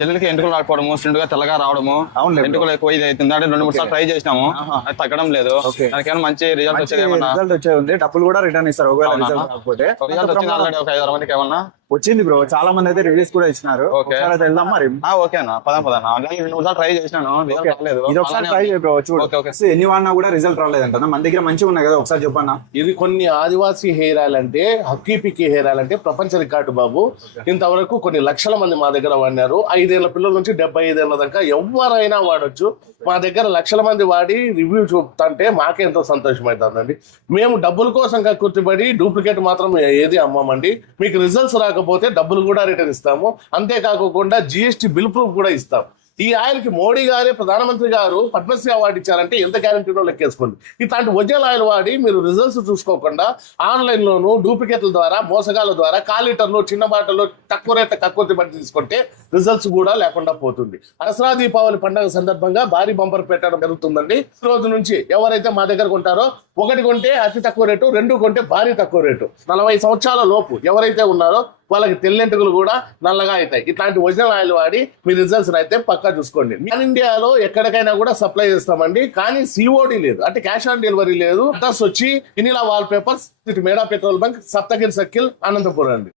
చెల్లెలకి ఎంటుకలు రాకపోవడము స్ట్రెంట్గా తెల్లగా రావడము bro. ఎంటుకలు ఎక్కువ ఇది అవుతుంది అంటే రెండు మూడు సార్లు ట్రై చేసినాము. అది తగ్గడం లేదు. దానికైనా మంచి రిజల్ట్ వచ్చేది రిజల్ట్ వచ్చే ఉంది డబ్బులు కూడా రిటర్న్ ఇస్తారు ఒకవేళ అవునా? రిజల్ట్ రాకపోతే రిజల్ట్ వచ్చింది ఆల్రెడీ ఒక ఐదు ఆరు మందికి ఏమన్నా వచ్చింది బ్రో. చాలా మంది అయితే రివ్యూస్ కూడా ఇచ్చినారు. ఒకసారి వెళ్దాం మరి. ఆ, ఓకే అన్న. పదాం పదాం. ఆల్రెడీ రెండు మూడు సార్లు ట్రై చేసినాను. రిజల్ట్ రాలేదు. ఇది ఒకసారి ట్రై చేయ బ్రో చూడు. ఎన్ని వాడినా కూడా రిజల్ట్ రాలేదంట మన దగ్గర మంచిగా ఉన్నాయి కదా ఒకసారి చెప్పన్నా. ఇది కొన్ని ఆదివాసీ హెయిర్ ఆయిల్ అంటే హక్కీ పిక్కీ హెయిర్ ఆయిల్ అంటే ప్రపంచ రికార్డు బాబు. ఇంతవరకు కొన్ని లక్షల మంది మా దగ్గర వాడినారు. ఐదేళ్ళ పిల్లల నుంచి డెబ్బై ఐదేళ్ళ దాకా ఎవరైనా వాడొచ్చు. మా దగ్గర లక్షల మంది వాడి రివ్యూ చూపుతుంటే మాకే ఎంతో సంతోషం అవుతుందండి మేము డబ్బుల కోసం కక్కుర్తిపడి డూప్లికేట్ మాత్రం ఏది అమ్మమండి. మీకు రిజల్ట్స్ కాకపోతే డబ్బులు కూడా రిటర్న్ ఇస్తాము. అంతేకాకుండా జిఎస్టీ బిల్ ప్రూఫ్ కూడా ఇస్తాం. ఈ ఆయనకి మోడీ గారే ప్రధానమంత్రి గారు పద్మశ్రీ అవార్డు ఇచ్చారంటే ఎంత గ్యారంటీనో లెక్కేసుకోండి. ఇట్లాంటి ఒరిజినల్ ఆయిల్ వాడి మీరు రిజల్ట్స్ చూసుకోకుండా ఆన్లైన్లోను డూప్లికేట్ల ద్వారా మోసగాల ద్వారా కాలీటర్లు చిన్న బాటలు తక్కువ రేట్ తక్కువ బట్టి తీసుకుంటే రిజల్ట్స్ కూడా లేకుండా పోతుంది. దసరా దీపావళి పండుగ సందర్భంగా భారీ బంపర్ పెట్టడం జరుగుతుందండి. ఈ రోజు నుంచి ఎవరైతే మా దగ్గర కొంటారో ఒకటి కొంటే అతి తక్కువ రేటు రెండు కొంటే భారీ తక్కువ రేటు. నలభై సంవత్సరాల లోపు ఎవరైతే ఉన్నారో వాళ్ళకి తెల్లెంటుకలు కూడా నల్లగా అవుతాయి. ఇట్లాంటి ఒరిజినల్ ఆయిల్ వాడి మీ రిజల్ట్స్ అయితే పక్కా చూసుకోండి. మన ఇండియాలో ఎక్కడికైనా కూడా సప్లై చేస్తామండి. కానీ సిఓడి లేదు. అంటే క్యాష్ ఆన్ డెలివరీ లేదు. అడ్రస్ వచ్చి ఇనిలా వాల్ పేపర్స్ మేడా petrol bunk Saptagiri circle Anantapuram అండి.